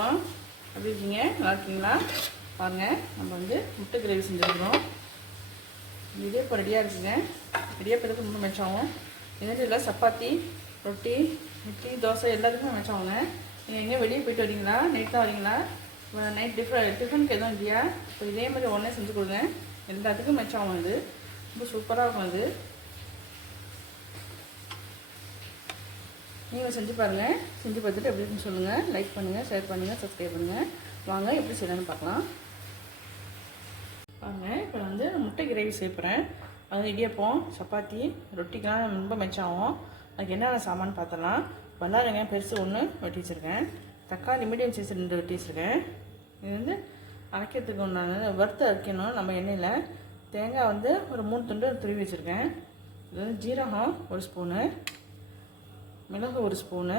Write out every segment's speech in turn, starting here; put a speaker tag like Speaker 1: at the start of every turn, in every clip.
Speaker 1: வணக்கம். எப்படி இருக்கீங்க? நல்லா இருக்கீங்களா? பாருங்கள் நம்ம வந்து முட்டை கிரேவி செஞ்சுருக்கிறோம். இப்போ ரெடியாக இருக்குங்க. இடியப்பத்துக்கு ரொம்ப மேட்ச் ஆகும் இது இல்லை? சப்பாத்தி ரொட்டி இட்லி தோசை எல்லாத்துக்குமே மிச்சாகுங்க நீங்கள் எங்கேயும் வெளியே போயிட்டு வரீங்களா? நைட் தான் வரீங்களா? நைட் டிஃப்ரெண்ட் டிஃபனுக்கு எதுவும் இல்லையா? இப்போ இதே மாதிரி ஒன்றே செஞ்சு கொடுங்க. எல்லாத்துக்கும் மிச்சாகும் ஆகும் இது. ரொம்ப சூப்பராக இருக்கும் இது. நீங்கள் செஞ்சு பாருங்கள் செஞ்சு பார்த்துட்டு எப்படி இருக்குன்னு சொல்லுங்கள் லைக் பண்ணுங்கள் ஷேர் பண்ணுங்கள் சப்ஸ்கிரைப் பண்ணுங்கள் வாங்க எப்படி செய்யலாம்னு பார்க்கலாம். வாங்க இப்போ நான் வந்து முட்டை கிரேவி சேர்ப்புறேன் அது இடியப்பம் சப்பாத்தி ரொட்டிக்கெலாம் ரொம்ப மிச்சம் ஆகும். அதுக்கு என்னென்ன சாமான் பார்த்தலாம். வெள்ளாரி வெங்காயம் பெருசு ஒன்று வெட்டி வச்சுருக்கேன். தக்காளி மீடியம் சைஸ் ரெண்டு வெட்டி வச்சுருக்கேன். இது வந்து அரைக்கிறதுக்கு ஒன்று வறுத்து அரைக்கணும் நம்ம எண்ணெயில். தேங்காய் வந்து ஒரு மூணு துண்டு துருவி வச்சுருக்கேன். இது வந்து ஜீரகம் ஒரு ஸ்பூனு மிளகு ஒரு ஸ்பூனு.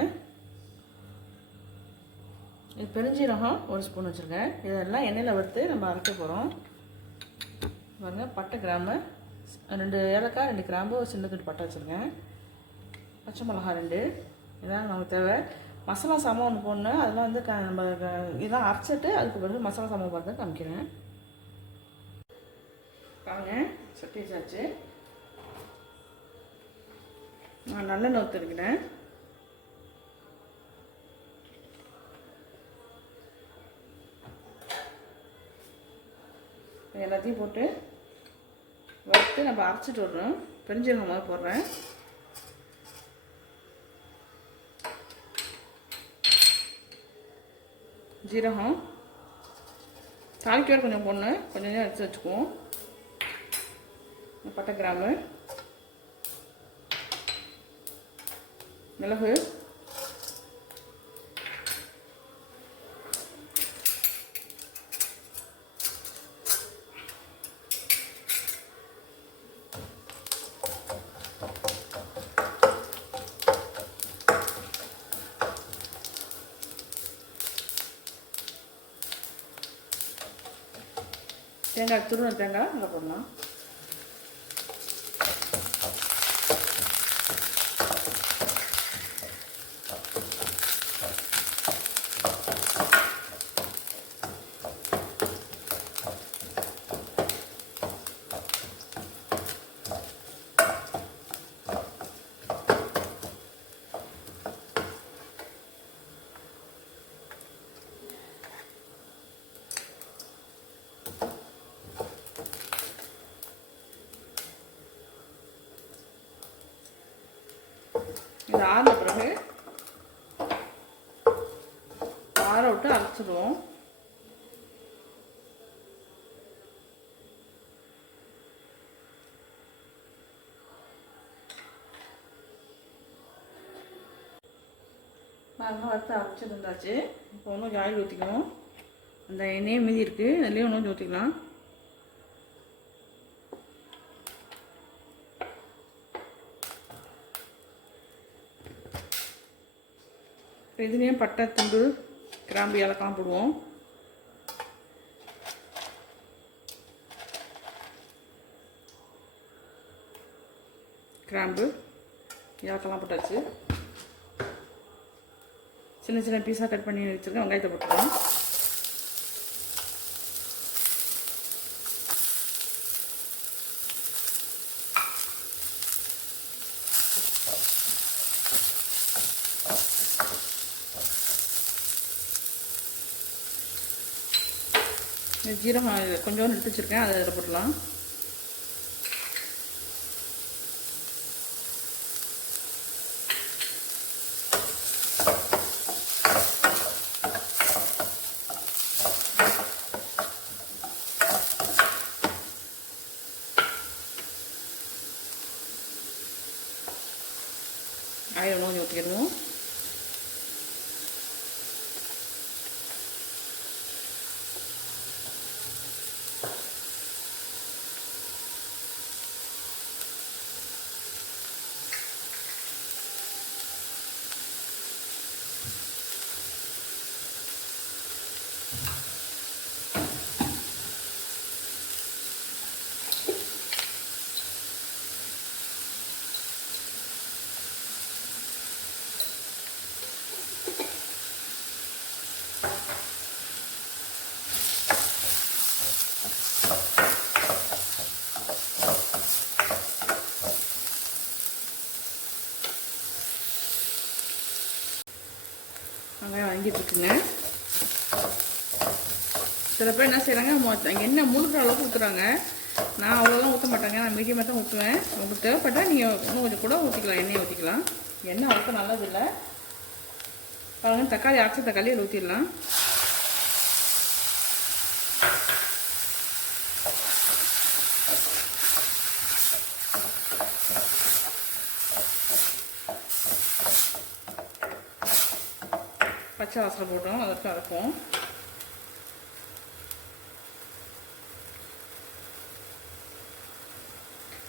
Speaker 1: இது பெருஞ்சீரகம் ஒரு ஸ்பூன் வச்சுருக்கேன். இதெல்லாம் எண்ணெயில் வறுத்து நம்ம அரைக்க போகிறோம் பாருங்கள் பட்டை கிராம்பு. ரெண்டு ஏலக்காய் ரெண்டு கிராம்பு ஒரு சின்ன துண்டு பட்டை வச்சுருக்கேன். பச்சை மிளகா ரெண்டு. இதான் நமக்கு தேவை. மசாலா சாமான் ஒன்று போடணும். அதெல்லாம் வந்து க நம்ம இதெல்லாம் அரைச்சிட்டு அதுக்கு பிறகு மசாலா சாமான் பார்த்து காமிக்கிறேன். பாருங்க சட்டி வச்சாச்சு நான் நல்லெண்ணெய் ஊற்றிருக்கிறேன் இது எல்லாத்தையும் போட்டு வறுத்து நம்ம அரைச்சிட்டு விட்றோம். பெருஞ்சீரகம் முதல்ல போடுறேன். ஜீரகம். தாளிக்கு வேறு கொஞ்சம் போடணும். கொஞ்சம் கொஞ்சம் அரைச்சி வச்சுக்குவோம். பட்டை கிராம்பு. மிளகு. தேங்காய் துருவ தேங்காய் அங்கே போடலாம். இது ஆறின பிறகு ஆற விட்டு அரைச்சிடுவோம். பாருங்க வறுத்து அரைச்சிருந்தாச்சு இப்போ ஒன்றும் ஆயில் ஊற்றிக்கணும் அந்த எண்ணெயே மீதி இருக்குது அதுலேயும் ஒன்றும் ஊற்றிக்கலாம் இதுலேயும் பட்டை துண்டு கிராம்பு ஏலக்காய் போடுவோம். கிராம்பு ஏலக்காய்லாம் போட்டாச்சு. சின்ன சின்ன பீஸாக கட் பண்ணி வச்சுருக்கேன். வெங்காயத்தை போட்டுக்கலாம். ஜீரகம் கொஞ்சோண்டு எடுத்து வச்சுருக்கேன் அதை அதில் போடலாம் ஆயிரம் கொஞ்சம் ஊற்றிக்கிடுவோம் அங்கே வாங்கிட்டுருக்குங்க சில பேர் என்ன செய்கிறாங்க எண்ணெய் முழுகிற அளவுக்கு ஊற்றுறாங்க நான் அவ்வளோலாம் ஊற்ற மாட்டேங்க நான் மீடியமாக தான் ஊற்றுவேன் உங்களுக்கு தேவைப்பட்டால் நீங்கள் இன்னும் கொஞ்சம் கூட ஊற்றிக்கலாம் எண்ணெயை ஊற்றிக்கலாம் எண்ணெய் ஊற்ற நல்லதில்லை அவங்க தக்காளி அரைச்ச தக்காளி அதில் ஊற்றிடலாம் பச்சை வாசனை போட்டோம் அதற்கு அரைப்போம்.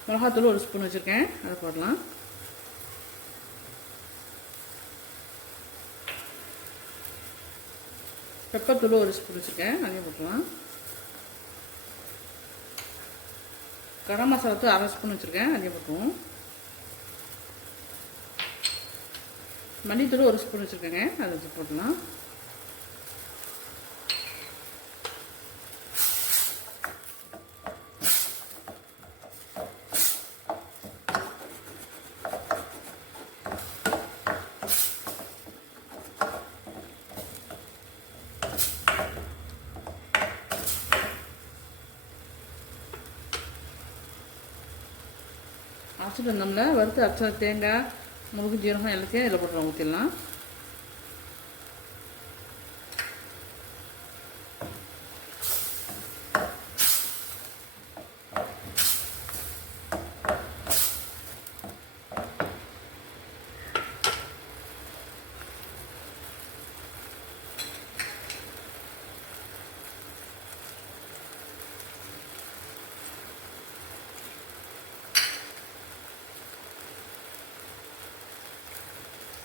Speaker 1: மிளகாத்தூள் ஒரு ஸ்பூன் வச்சுருக்கேன் அதை போடலாம். பெப்பத்தூள் ஒரு ஸ்பூன் வச்சுருக்கேன் அதையும் போட்டலாம் கரம் மசாலா தூள் அரை ஸ்பூன் வச்சுருக்கேன் அதையும் போட்டுவோம் மல்லித்தூள் ஒரு ஸ்பூன் வச்சுருக்கேங்க. அதை வச்சு போடலாம் அரைச்சிட்டு வந்தோம்ல வறுத்து அரைச்ச தேங்காய். முழுக்கு ஜீரகம் எல்லாத்தையும் இதில் போட்டு ஊற்றிடலாம்.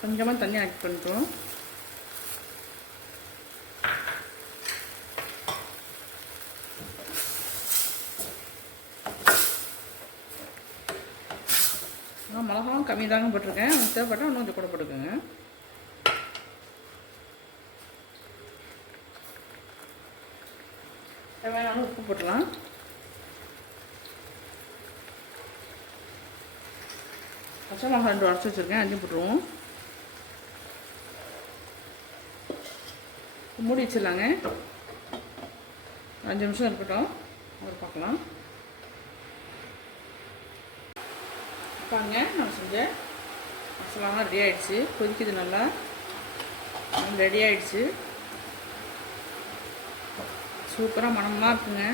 Speaker 1: கொஞ்சமாக தண்ணி ஆட் பண்ணுறோம் நான் மிளகாவும் கம்மி தாங்க போட்டிருக்கேன். உங்களுக்கு தேவைப்பட்டால் இன்னும் கொஞ்சம் கூட போட்டுக்கோங்க. தேவையான உப்பு போட்டுடலாம். பச்சை மிளகா ரெண்டு உடச்சி வச்சுருக்கேன். அஞ்சு போட்டுருவோம். மூடி வச்சிடலாங்க. அஞ்சு நிமிஷம் இருக்கட்டும். அப்புறம் பார்க்கலாம். பாருங்க நான் செஞ்சேன் மசாலாலாம் ரெடி ஆகிடுச்சு கொதிக்குது நல்லா. ரெடி ஆகிடுச்சு சூப்பராக மனமாக இருக்குங்க.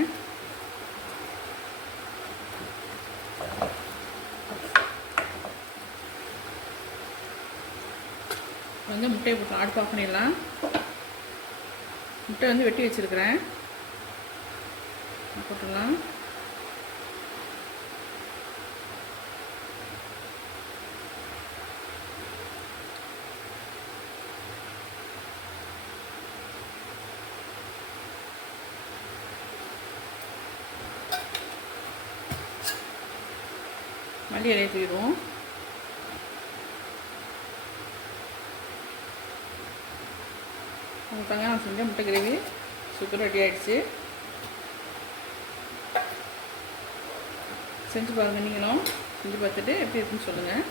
Speaker 1: வந்து முட்டையை போட்டு ஆடு ஆஃப் பண்ணிடலாம் முட்டை வந்து வெட்டி வச்சுருக்கிறேன். போட்டுடலாம். மல்லி இலையை தூக்கிடுவோம் உங்களுக்காக நான் செஞ்ச முட்டை கிரேவி சூப்பர் ரெடி ஆகிடுச்சு செஞ்சு பாருங்கள் நீங்களும். செஞ்சு பார்த்துட்டு எப்படி இருக்குன்னு சொல்லுங்கள்